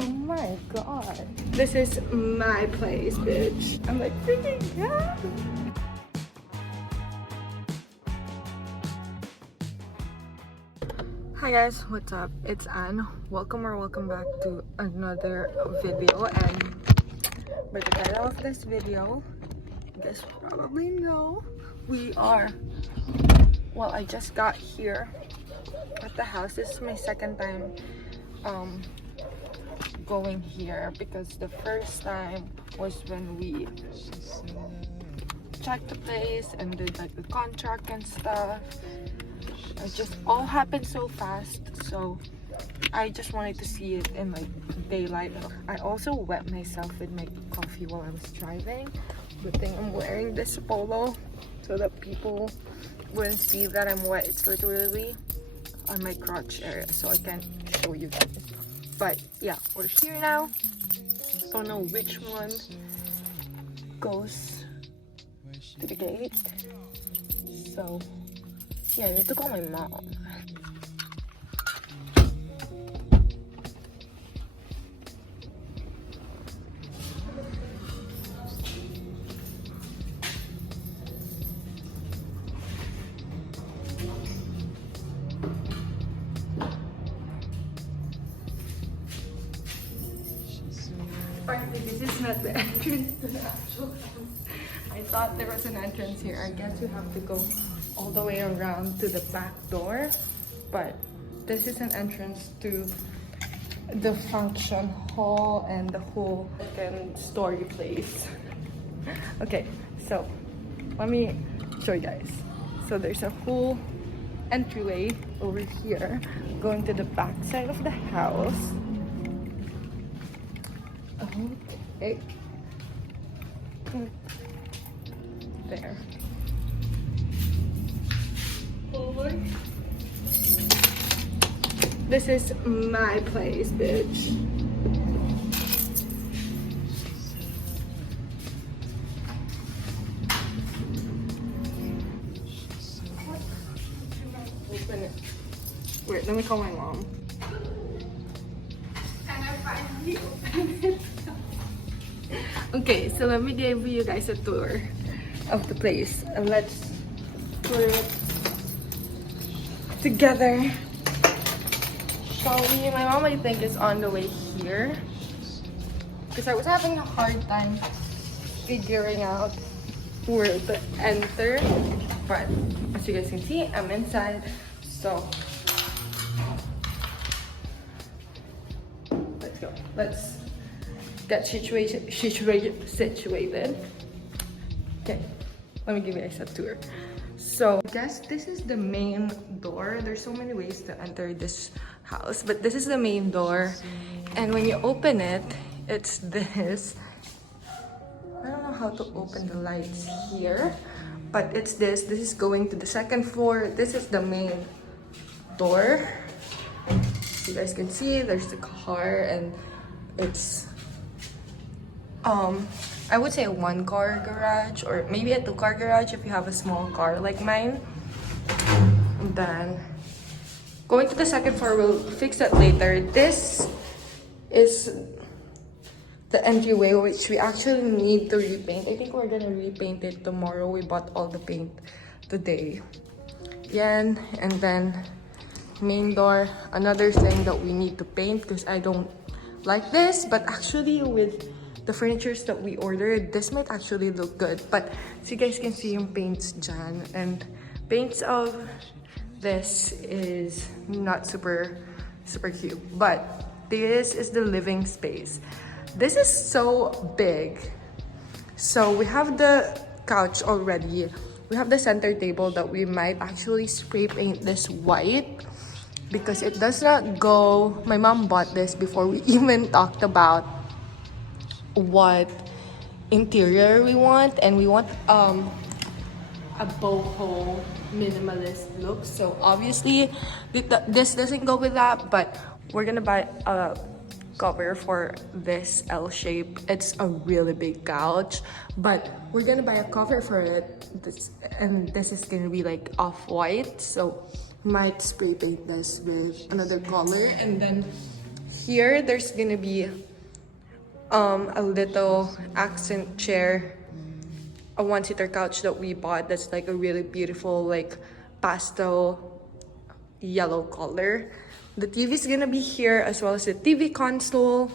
Oh my god. This is my place, bitch. I'm like freaking yeah. Hi guys, what's up? It's Anne. Welcome back to another video. And by the title of this video, you guys probably know we are, well, I just got here at the house. This is my second time going here, because the first time was when we checked the place and did like the contract and stuff. It just all happened so fast, so I just wanted to see it in like daylight. I also wet myself with my coffee while I was driving. Good thing I'm wearing this polo so that people wouldn't see that I'm wet. It's literally on my crotch area, so I can't show you guys. But yeah, we're here now. Don't know which one goes to the gate. So yeah, I need to call my mom. Apparently this is not the entrance to the actual house. I thought there was an entrance here. I guess you have to go all the way around to the back door, but this is an entrance to the function hall and the whole story place. Okay, so let me show you guys. So there's a whole entryway over here going to the back side of the house. Okay. There. This is my place, bitch. Open it. Wait, let me call my mom. And I finally opened it. Okay, so let me give you guys a tour of the place, and let's put it together, shall we? My mom, I think, is on the way here because I was having a hard time figuring out where to enter, but as you guys can see, I'm inside. So let's go. Let's get situated. Okay, let me give you guys a tour. So I guess this is the main door. There's so many ways to enter this house, but this is the main door. And when you open it, it's this. I don't know how to open the lights here, but it's this. This is going to the second floor. This is the main door. You guys can see there's the car, and it's I would say a 1-car garage, or maybe a 2-car garage if you have a small car like mine. And then going to the second floor, we'll fix that later. This is the entryway, which we actually need to repaint. I think we're gonna repaint it tomorrow. We bought all the paint today. Yan, and then main door, another thing that we need to paint because I don't like this, but actually with the furnitures that we ordered, this might actually look good. But so you guys can see yung paints dyan, and paints of this is not super cute, but this is the living space. This is so big. So we have the couch already. We have the center table that we might actually spray paint this white because it does not go. My mom bought this before we even talked about what interior we want, and we want a boho minimalist look. So obviously this doesn't go with that, but we're gonna buy a cover for this L shape. It's a really big couch, but we're gonna buy a cover for it. And this is gonna be like off-white, so might spray paint this with another color. And then Here, there's gonna be a little accent chair, a one-seater couch that we bought that's like a really beautiful like pastel yellow color. The TV is gonna be here, as well as the TV console.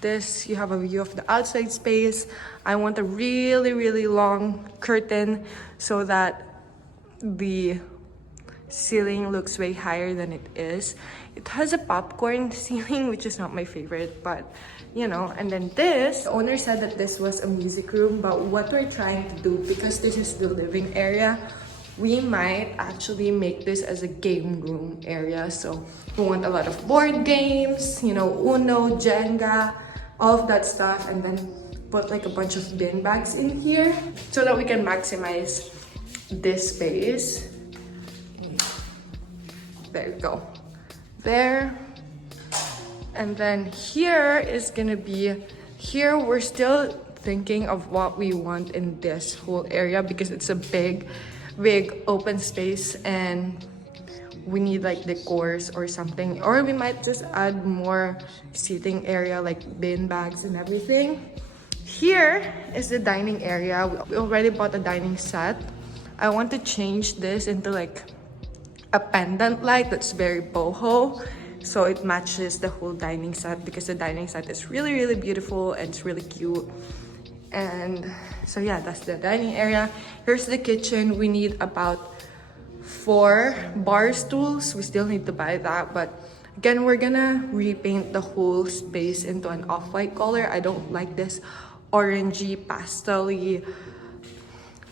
This, you have a view of the outside space. I want a really long curtain so that the ceiling looks way higher than it is. It has a popcorn ceiling, which is not my favorite, but you know. And then this, the owner said that this was a music room, but what we're trying to do, because this is the living area, we might actually make this as a game room area. So we want a lot of board games, you know, Uno, Jenga, all of that stuff, and then put like a bunch of bin bags in here so that we can maximize this space. There you go. There. And then here is gonna be, here we're still thinking of what we want in this whole area, because it's a big open space and we need like decors or something, or we might just add more seating area like bin bags and everything. Here is the dining area. We already bought a dining set. I want to change this into like a pendant light that's very boho, so it matches the whole dining set, because the dining set is really beautiful and it's really cute. And so yeah, that's the dining area. Here's the kitchen. We need about 4 bar stools. We still need to buy that, but again, we're gonna repaint the whole space into an off-white color. I don't like this orangey pastel-y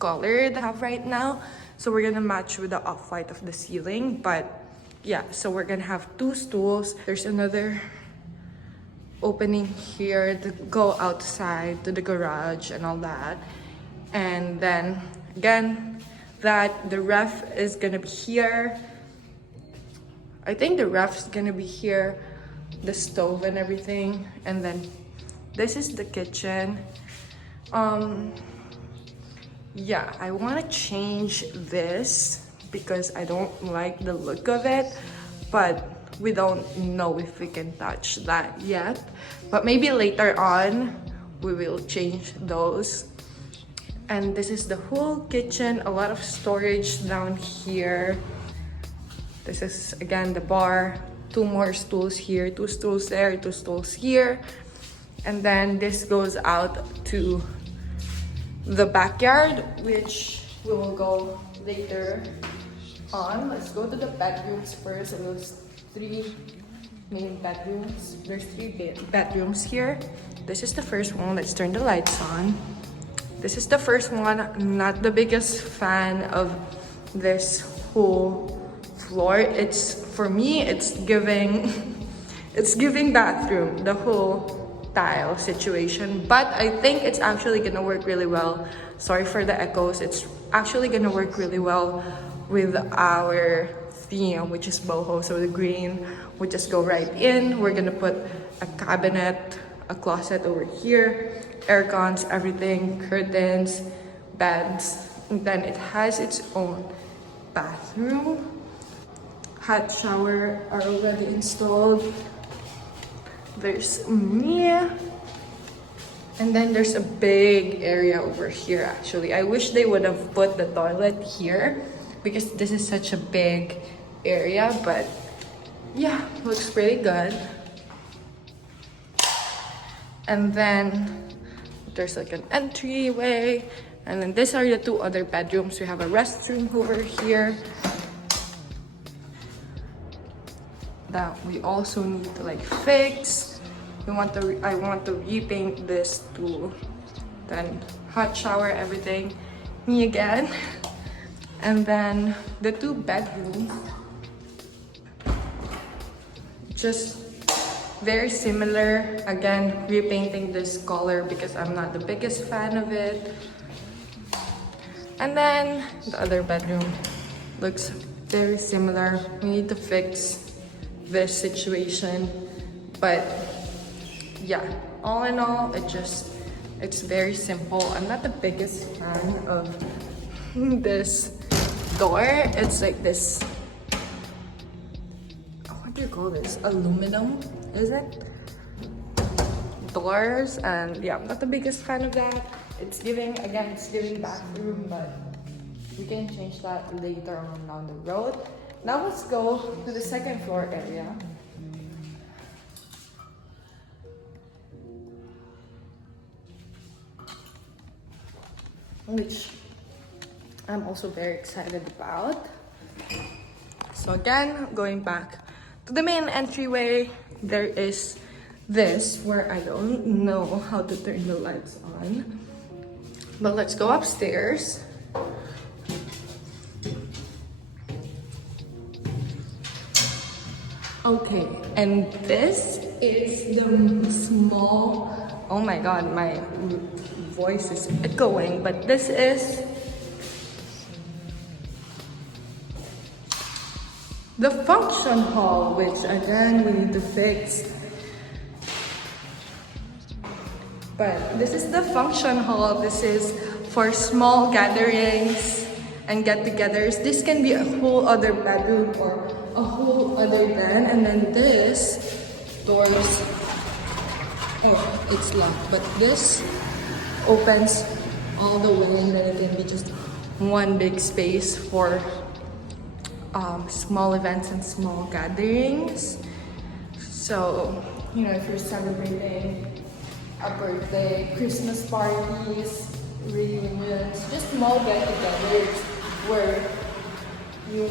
color that I have right now, so we're gonna match with the off-white of the ceiling. But yeah, so we're gonna have 2 stools. There's another opening here to go outside to the garage and all that. And then again, that the ref is gonna be here. I think the ref's gonna be here, the stove and everything. And then this is the kitchen. Yeah, I want to change this because I don't like the look of it, but we don't know if we can touch that yet. But maybe later on we will change those. And this is the whole kitchen, a lot of storage down here. This is again the bar, 2 more stools here, 2 stools there, 2 stools here. And then this goes out to the backyard, which we will go later on. Let's go to the bedrooms first. And those 3 main bedrooms. There's 3 bedrooms here. This is the first one. Let's turn the lights on. This is the first one. I'm not the biggest fan of this whole floor. It's, for me, it's giving bathroom, the whole tile situation, but I think it's actually gonna work really well. Sorry for the echoes. It's actually gonna work really well with our theme, which is boho. So the green would just go right in. We're gonna put a cabinet, a closet over here, air cons, everything, curtains, beds. And then it has its own bathroom. Hot shower are already installed. There's me. And then there's a big area over here actually. I wish they would have put the toilet here because this is such a big area, but yeah, looks pretty good. And then there's like an entryway. And then these are the 2 other bedrooms. We have a restroom over here that we also need to like fix. I want to repaint this too. Then hot shower, everything, me again. And then the 2 bedrooms, just very similar. Again, repainting this color because I'm not the biggest fan of it. And then the other bedroom looks very similar. We need to fix this situation, but yeah, all in all, it's very simple. I'm not the biggest fan of this door. It's like this, what do you call this? Aluminum, is it? Doors, and yeah, I'm not the biggest fan of that. It's giving, again, it's giving bathroom, but we can change that later on down the road. Now let's go to the second floor area. Which I'm also very excited about. So again, going back to the main entryway, there is this where I don't know how to turn the lights on. But let's go upstairs. Okay, and this is the small, oh my god, my voice is echoing, but this is the function hall, which again we need to fix. But this is the function hall. This is for small gatherings and get-togethers. This can be a whole other bedroom or a whole other den. And then this doors, oh, it's locked, but this opens all the way, and then it can be just one big space for small events and small gatherings. So, you know, if you're celebrating a birthday, Christmas parties, reunions, just small get-togethers where you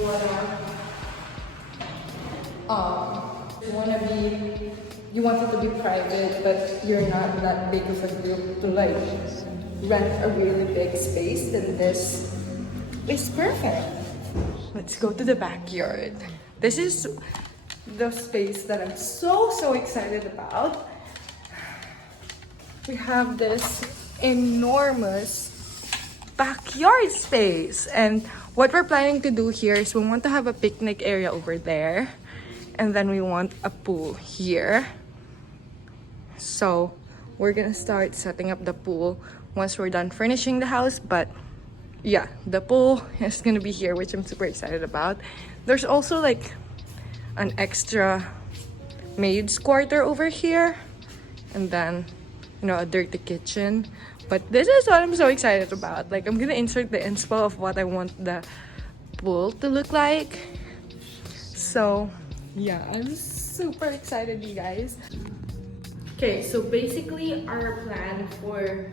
you want it to be private, but you're not that big of a group to like rent a really big space, then this is perfect. Let's go to the backyard. This is the space that I'm so excited about. We have this enormous backyard space, and what we're planning to do here is we want to have a picnic area over there, and then we want a pool here. So we're gonna start setting up the pool once we're done furnishing the house. But yeah, the pool is gonna be here, which I'm super excited about. There's also like an extra maid's quarter over here, and then, you know, a dirty kitchen. But this is what I'm so excited about. Like, I'm gonna insert the inspo of what I want the pool to look like. So yeah, I'm super excited, you guys. Okay, so basically our plan for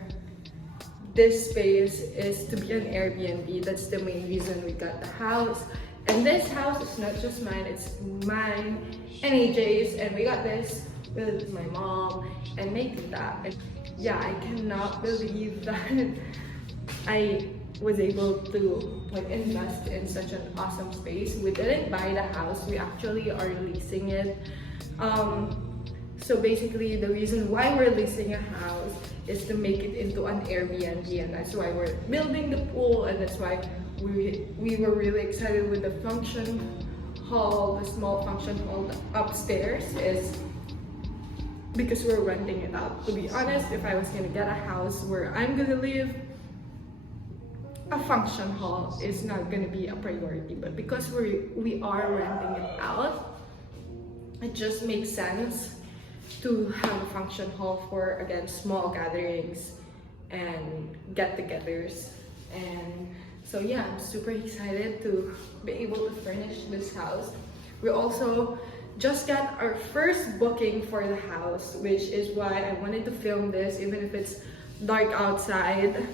this space is to be an Airbnb. That's the main reason we got the house. And this house is not just mine, it's mine and AJ's, and we got this with my mom and my tita. And yeah, I cannot believe that I was able to like invest in such an awesome space. We didn't buy the house, we actually are leasing it. So basically the reason why we're leasing a house is to make it into an Airbnb, and that's why we're building the pool, and that's why we were really excited with the function hall, the small function hall upstairs, is because we're renting it out. To be honest, if I was gonna get a house where I'm gonna live, a function hall is not gonna be a priority. But because we are renting it out, it just makes sense to have a function hall for, again, small gatherings and get-togethers. And so yeah, I'm super excited to be able to furnish this house. We also just got our first booking for the house, which is why I wanted to film this even if it's dark outside,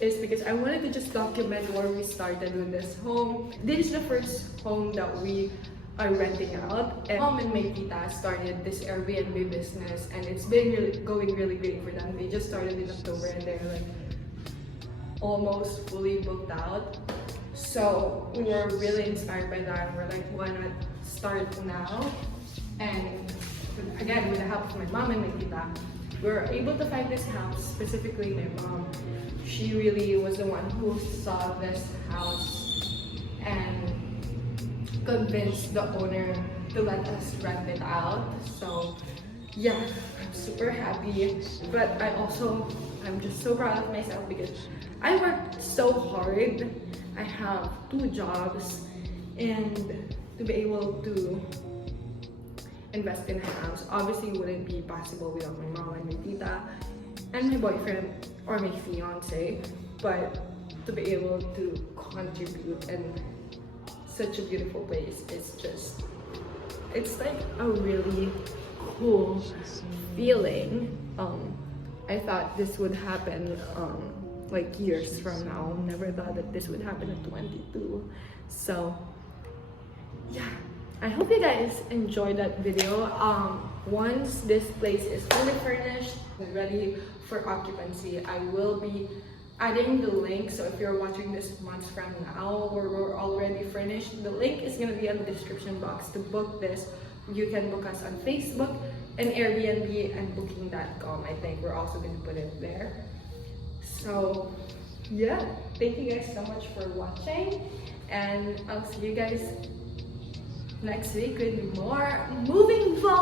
is because I wanted to just document where we started with this home. This is the first home that we are renting out, and mom and my tita started this Airbnb business, and it's been going really great for them. They just started in October and they're like almost fully booked out. So we were really inspired by that. We're like, why not start now? And again, with the help of my mom and my tita, we were able to find this house. Specifically my mom, she really was the one who saw this house and convinced the owner to let us rent it out. So yeah, I'm super happy, but I'm just so proud of myself because I worked so hard. I have 2 jobs, and to be able to invest in a house. Obviously, it wouldn't be possible without my mom and my tita and my boyfriend or my fiance, but to be able to contribute in such a beautiful place is just, it's like a really cool feeling. I thought this would happen like years from now. Never thought that this would happen at 22. So yeah, I hope you guys enjoyed that video. Once this place is fully furnished and ready for occupancy, I will be adding the link. So if you're watching this months from now or we're already finished, the link is going to be on the description box to book this. You can book us on Facebook and Airbnb and booking.com. I think we're also going to put it there. So yeah, thank you guys so much for watching, and I'll see you guys next week with more moving vlogs.